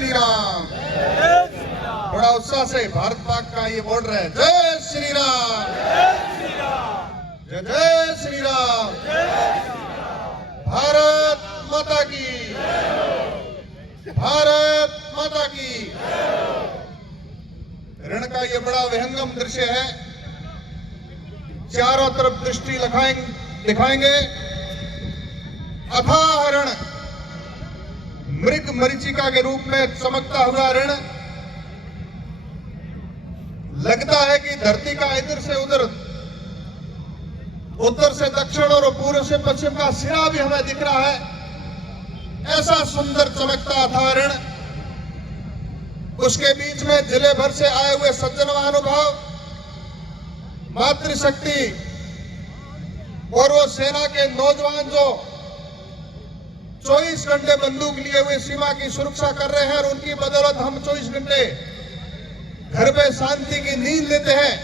श्री राम। बड़ा उत्साह से भारत पाक का ये बोल रहे हैं, जय श्री राम, जय जय श्री राम, भारत माता की, भारत माता की। रण का ये बड़ा विहंगम दृश्य है। चारों तरफ दृष्टि दिखाएंगे। अथाह रण, मृग मरीचिका के रूप में चमकता हुआ रण। लगता है कि धरती का इधर से उधर, उत्तर से दक्षिण और पूर्व से पश्चिम का सिरा भी हमें दिख रहा है। ऐसा सुंदर चमकता था रण। उसके बीच में जिले भर से आए हुए सज्जन महानुभाव, मातृशक्ति और वो सेना के नौजवान जो 24 घंटे बंदूक लिए हुए सीमा की सुरक्षा कर रहे हैं, और उनकी बदौलत हम 24 घंटे घर पे शांति की नींद लेते हैं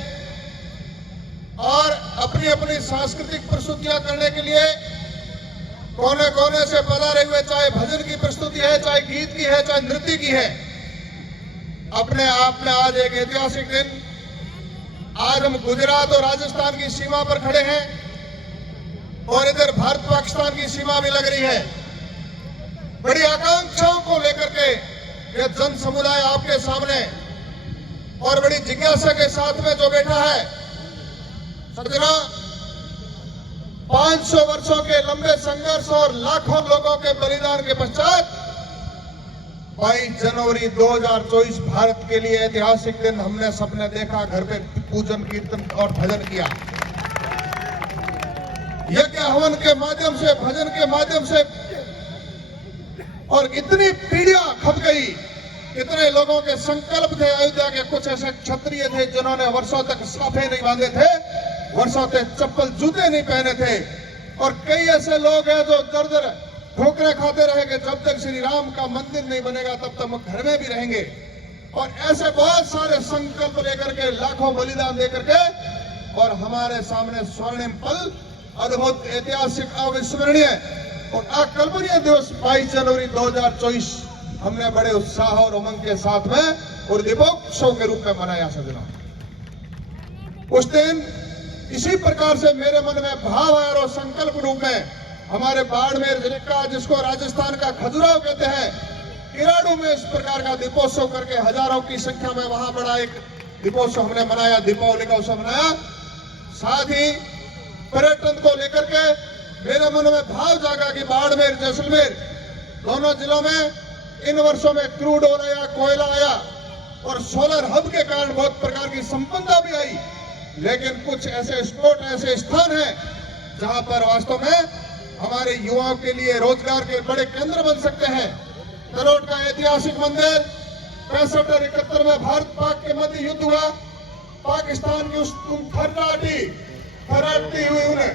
और अपनी अपनी सांस्कृतिक प्रस्तुतियां करने के लिए कोने कोने से पधारे हुए, चाहे भजन की प्रस्तुति है, चाहे गीत की है, चाहे नृत्य की है। अपने आप में आज एक ऐतिहासिक दिन। आज हम गुजरात और राजस्थान की सीमा पर खड़े हैं और इधर भारत पाकिस्तान की सीमा भी लग रही है। बड़ी आकांक्षाओं को लेकर के यह जन समुदाय आपके सामने और बड़ी जिज्ञासा के साथ में जो बैठा है। सज्जना, 500 वर्षों के लंबे संघर्ष और लाखों लोगों के बलिदान के पश्चात 22 जनवरी 2024 भारत के लिए ऐतिहासिक दिन हमने सबने देखा। घर पे पूजन कीर्तन और भजन किया। यज्ञ हवन के माध्यम से, भजन के माध्यम से, और इतनी पीढ़ियां खप गई। कितने लोगों के संकल्प थे। अयोध्या के कुछ ऐसे क्षत्रिय थे जिन्होंने वर्षों तक साफे नहीं बांधे थे, वर्षों तक चप्पल जूते नहीं पहने थे, और कई ऐसे लोग हैं जो दर दर ठोकरे खाते रहेंगे। जब तक श्री राम का मंदिर नहीं बनेगा तब तक हम घर में भी रहेंगे। और ऐसे बहुत सारे संकल्प लेकर के, लाखों बलिदान देकर के, और हमारे सामने स्वर्णिम पल, अद्भुत, ऐतिहासिक, अविस्मरणीय और अकल्पनीय दिवस 22 जनवरी 2024 हमने बड़े उत्साह और उमंग के साथ में और दीपोत्सव के रूप में मनाया। सजना, उस दिन इसी प्रकार से मेरे मन में भाव आया और संकल्प रूप में हमारे बाड़मेर जिले का, जिसको राजस्थान का खजुराहो कहते हैं, किराड़ू में इस प्रकार का दीपोत्सव करके हजारों की संख्या में वहां बड़ा एक दीपोत्सव हमने मनाया, दीपावली का उत्सव मनाया। साथ ही पर्यटन को लेकर के मेरे मन में भाव जागा कि बाड़मेर, जैसलमेर दोनों जिलों में इन वर्षों में क्रूड ऑयल आया, कोयला आया और सोलर हब के कारण बहुत प्रकार की संपदा भी आई। लेकिन कुछ ऐसे स्पॉट, ऐसे स्थान हैं जहां पर वास्तव में हमारे युवाओं के लिए रोजगार के बड़े केंद्र बन सकते हैं। तलोट का ऐतिहासिक मंदिर, 65 और 71 में भारत पाक के मध्य युद्ध हुआ। पाकिस्तान की उस थर्राती हुई उन्हें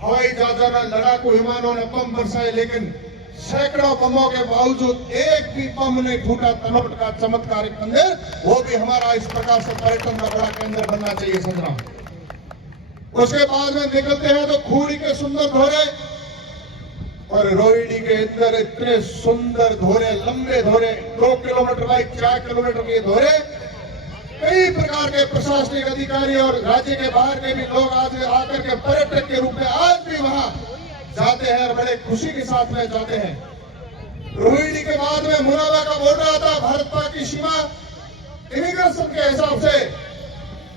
हवाई जहाजों ने, लड़ाकू विमानों ने बम बरसाए, लेकिन सैकड़ों बमों के बावजूद एक भी बम नहीं फूटा। तलोट का चमत्कारिक मंदिर, वो भी हमारा इस प्रकार से पर्यटन का बड़ा केंद्र बनना चाहिए। सजना, उसके बाद में निकलते हैं तो खूड़ी के सुंदर धोरे और रोहिणी के अंदर इतने सुंदर धोरे, लंबे धोरे, 2 किलोमीटर बाई 4 किलोमीटर के धोरे। कई प्रकार के प्रशासनिक अधिकारी और राज्य के बाहर के भी लोग आज आकर के पर्यटक के रूप में आज भी वहां जाते हैं और बड़े खुशी के साथ में जाते हैं। रोहिणी के बाद में मुरादा का बॉर्डर आता है, भारत पाक की सीमा। इमिग्रेशन के हिसाब से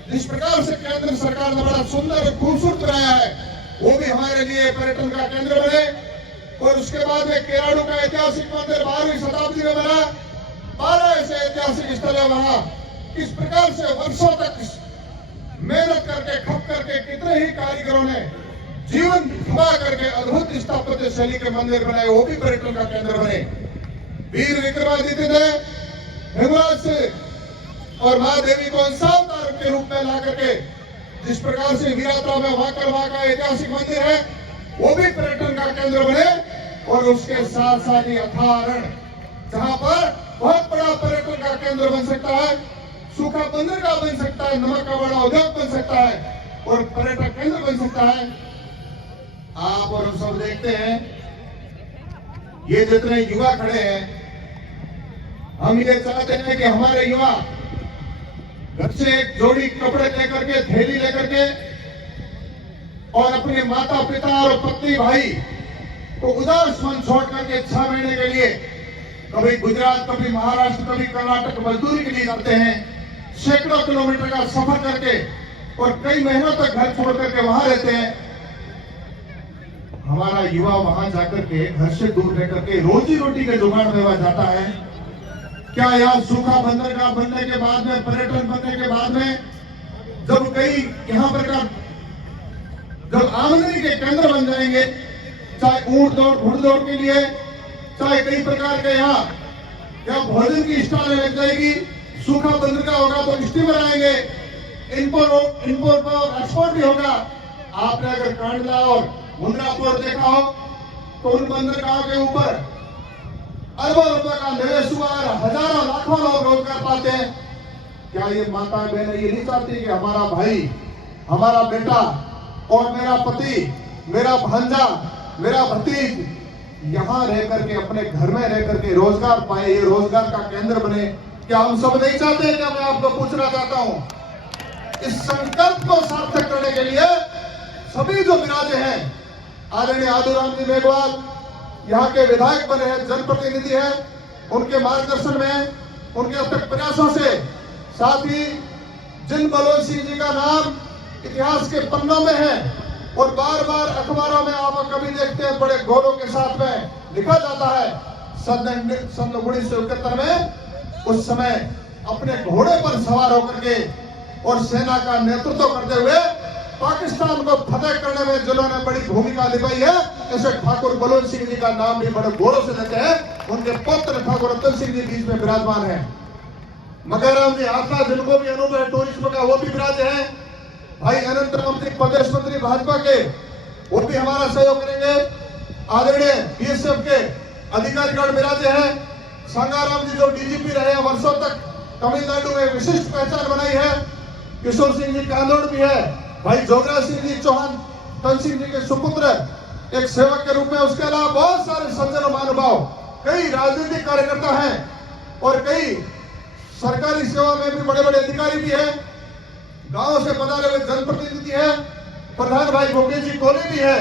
जिस प्रकार से केंद्र सरकार ने बड़ा सुंदर और खूबसूरत बनाया है, वो भी हमारे लिए पर्यटन का केंद्र बने। और उसके बाद में किराड़ू का ऐतिहासिक मंदिर 12वीं शताब्दी में बना। 12 ऐसे ऐतिहासिक स्थल है वहां। किस प्रकार से वर्षों तक मेहनत करके, खप करके, कितने ही कारीगरों ने जीवन खपा करके अद्भुत स्थापत्य शैली के मंदिर बनाए, वो भी पर्यटन का केंद्र बने। वीर विक्रमादित्य ने हिमराज से और महादेवी को अंशावतार के रूप में ला करके जिस प्रकार से वीराता में वाकरवा का ऐतिहासिक मंदिर है, वो भी पर्यटन का केंद्र बने। और उसके साथ साथ ही अथाह रण, जहां पर बहुत बड़ा पर्यटन का केंद्र बन सकता है, सूखा बंदर का बन सकता है, नमक का बड़ा उद्योग बन सकता है और पर्यटक केंद्र बन सकता है। आप और हम सब देखते हैं, ये जितने युवा खड़े हैं, हम ये चाहते हैं कि हमारे युवा घर से एक जोड़ी कपड़े लेकर के, थैली लेकर के और अपने माता पिता और पत्नी भाई को उदास मन छोड़ करके 6 महीने के लिए कभी गुजरात, कभी महाराष्ट्र, कभी कर्नाटक मजदूरी के लिए जाते हैं, सैकड़ों किलोमीटर का सफर करके और कई महीनों तक घर छोड़ करके वहां रहते हैं। हमारा युवा वहां जाकर के घर से दूर रह करके रोजी रोटी के जुगाड़ में वह जाता है। क्या यहाँ सूखा बंदरगाह बनने के बाद में, पर्यटन बनने के बाद में, जब कई यहाँ पर का जब आमदनी के केंद्र बन जाएंगे, चाहे ऊंट दौड़, घुड़दौड़ के लिए, चाहे कई प्रकार के यहाँ भोजन की स्टॉल लग जाएगी, सूखा बंदरगाह होगा तो स्टीमर आएंगे, इम्पोर्ट और एक्सपोर्ट भी होगा। आपने अगर कांडला और मुंद्रा पोर्ट देखा हो तो उन बंदरगाह के ऊपर अरबों रुपए का निवेश हुआ है, हजारों लाखों लोग रोजगार पाते हैं। क्या ये माता बहनें ये नहीं चाहती कि हमारा भाई, हमारा बेटा और मेरा पति, मेरा भांजा, मेरा भतीज यहाँ रह करके, अपने घर में रह करके रोजगार पाए, ये रोजगार का केंद्र बने? क्या हम सब नहीं चाहते? क्या मैं आपको पूछना चाहता हूँ, इस संकल्प को सार्थक करने के लिए सभी जो विराजे हैं, आदरणीय आदूराम जी मेघवाल यहाँ के विधायक बने हैं, जनप्रतिनिधि हैं, उनके मार्गदर्शन में, उनके अब तक प्रयासों से, साथ ही जिन बलवंत सिंह जी का नाम इतिहास के पन्नों में है और बार बार अखबारों में आप कभी देखते हैं बड़े गौरव के साथ में लिखा जाता है, सन 1971 में उस समय अपने घोड़े पर सवार होकर के और सेना का नेतृत्व करते हुए पाकिस्तान को फतेह करने में जिन्होंने बड़ी भूमिका निभाई है, ऐसे ठाकुर बलवंत सिंह जी का नाम भी बड़े गौरव से लेते हैं। उनके पुत्र ठाकुर रतन सिंह जी बीच में विराजमान है। मकाराम जी आशा, जिनको भी अनुभव है टूरिज्म का, वो भी विराजे हैं। भाई अनंत राम जी प्रदेश मंत्री भाजपा के, वो भी हमारा सहयोग करेंगे। आदरणीय बीएसएफ के अधिकारीगण विराजे हैं। संगाराम जी जो डीजीपी रहे हैं वर्षों तक, तमिलनाडु में विशिष्ट पहचान बनाई है। किशोर सिंह जी कांदोड़ भी है। भाई जोगराज सिंह जी चौहान, तन सिंह जी के सुपुत्र, एक सेवक के रूप में। उसके अलावा बहुत सारे सज्जन महानुभाव, कई राजनीतिक कार्यकर्ता हैं और कई सरकारी सेवा में भी बड़े बड़े अधिकारी भी हैं, गांव से पधारे हुए जनप्रतिनिधि है, प्रधान भाई मुकेश जी कोहली भी है।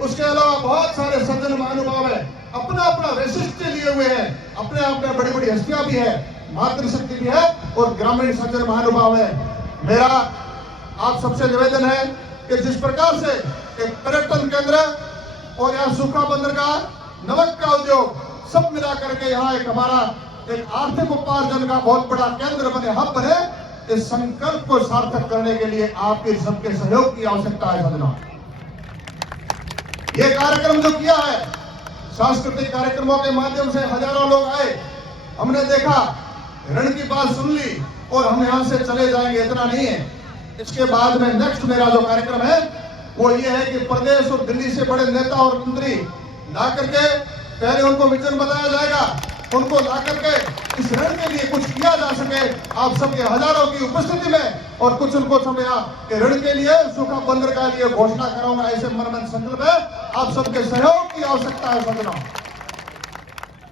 उसके अलावा बहुत सारे सज्जन महानुभाव है, अपना अपना वैशिष्ट्य लिए हुए हैं, अपने आप में बड़ी बड़ी हस्तियां भी है, मातृशक्ति भी है और ग्रामीण सज्जन महानुभाव है। मेरा आप सबसे निवेदन है कि जिस प्रकार से एक पर्यटन केंद्र और यहाँ सूखा बंदरगाह, नमक का उद्योग सब मिला करके यहाँ एक हमारा एक आर्थिक उपार्जन का बहुत बड़ा केंद्र बने, हब बने, इस संकल्प को सार्थक करने के लिए आपके सबके सहयोग की आवश्यकता है। सदना ये कार्यक्रम जो किया है, सांस्कृतिक कार्यक्रमों के माध्यम से हजारों लोग आए, हमने देखा, रण की बात सुन ली और हम यहाँ से चले जाएंगे, इतना नहीं है। इसके बाद में नेक्स्ट मेरा जो कार्यक्रम है वो ये है कि प्रदेश और दिल्ली से बड़े नेता और मंत्री ला करके पहले उनको विजन बताया जाएगा, उनको ला करके इस रण के लिए कुछ किया जा सके आप सबके हजारों की उपस्थिति में, और कुछ उनको समझा कि ऋण के लिए, सूखा बंदरगाह के लिए घोषणा करूंगा, ऐसे मन में संकल्प है। आप सबके सहयोग की आवश्यकता है सदना।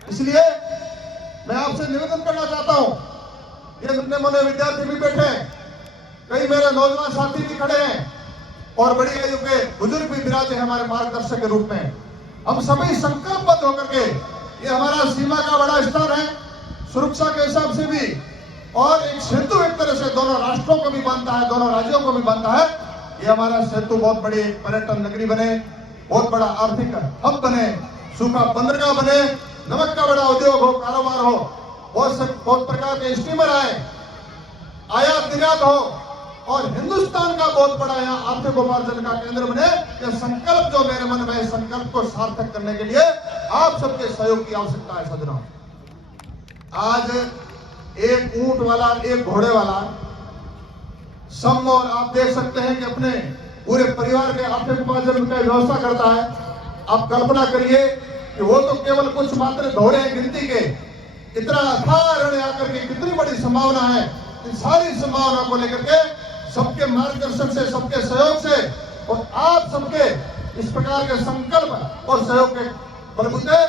इसलिए मैं आपसे निवेदन करना चाहता हूं, ये अपने मने विद्यार्थी भी बैठे हैं, कई मेरे नौजवान साथी भी खड़े हैं और बड़ी आयु के बुजुर्ग भी विराजे हमारे मार्गदर्शक के रूप में। हम सभी संकल्पबद्ध होकर के, ये हमारा सीमा का बड़ा स्थान है, सुरक्षा के हिसाब से भी, और एक सेतु एक तरह से दोनों राष्ट्रों को भी बांधता है, दोनों राज्यों को भी बांधता है। ये हमारा सेतु बहुत बड़ी पर्यटन नगरी बने, बहुत बड़ा आर्थिक हब बने, सूखा बंदरगाह बने, नमक का बड़ा उद्योग हो, कारोबार हो, बहुत प्रकार के स्टीमर आए, आयात निर्यात हो और हिंदुस्तान का बहुत बड़ा यहाँ आर्थिक उपार्जन का केंद्र बने। यह संकल्प जो मेरे मन में है, संकल्प को सार्थक करने के लिए आप सबके सहयोग की आवश्यकता है सदना। आज एक ऊंट वाला, एक घोड़े वाला सम, और आप देख सकते हैं कि अपने पूरे परिवार के आर्थिक उपार्जन की व्यवस्था करता है। आप कल्पना करिए कि वो तो केवल कुछ मात्र घोड़े हैं गिनती के, इतना अथाह रण आकर के कितनी बड़ी संभावना है। इन सारी संभावना को लेकर के सबके मार्गदर्शन से, सबके सहयोग से और आप सबके इस प्रकार के संकल्प और सहयोग के बलबूते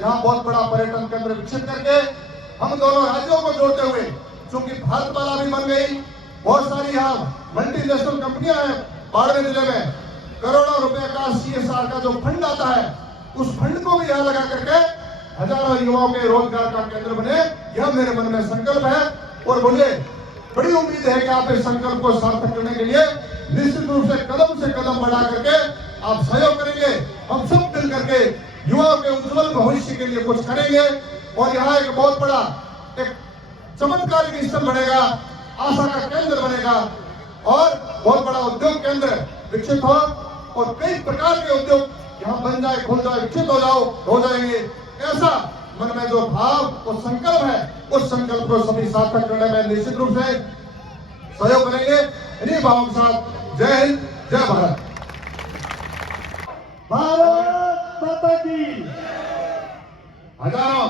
यहाँ बहुत बड़ा पर्यटन केंद्र विकसित करके हम दोनों राज्यों को जोड़ते हुए, चूंकि भारतमाला भी बन गई, बहुत सारी यहाँ मल्टीनेशनल कंपनियां हैं बाड़मेर जिले में, करोड़ों रुपए का CSR का जो फंड आता है, उस फंड को भी यहाँ लगा करके हजारों युवाओं के रोजगार का केंद्र बने, यह मेरे मन में संकल्प है। और मुझे बड़ी उम्मीद है कि आप इस संकल्प को सार्थक करने के लिए निश्चित रूप से कदम बढ़ा करके आप सहयोग करेंगे। हम सब मिल करके युवाओं के उज्जवल भविष्य के लिए कुछ करेंगे और यहाँ एक बहुत बड़ा एक चमत्कारिक स्थल बनेगा, आशा का केंद्र बनेगा और बहुत बड़ा उद्योग केंद्र विकसित हो और कई प्रकार के उद्योग यहाँ बन जाए, खुल जाए, विकसित हो जाएंगे। ऐसा मन में जो भाव और संकल्प है, उस संकल्प को सभी सार्थक करने में निश्चित रूप से सहयोग करेंगे। इन्हीं भावों के साथ जय हिंद, जय भारत। भारत माता की। हजारों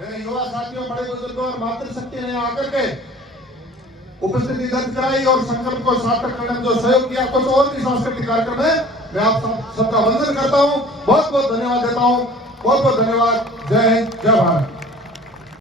मेरे युवा साथियों, बड़े बुजुर्गों और मातृशक्ति ने आकर के उपस्थिति दर्ज कराई और संकल्प को सार्थक करने में जो सहयोग किया, कुछ और भी सांस्कृतिक कार्यक्रम है, मैं आप सबका वंदन करता हूँ, बहुत बहुत धन्यवाद देता हूँ। बहुत बहुत धन्यवाद। जय हिंद, जय भारत।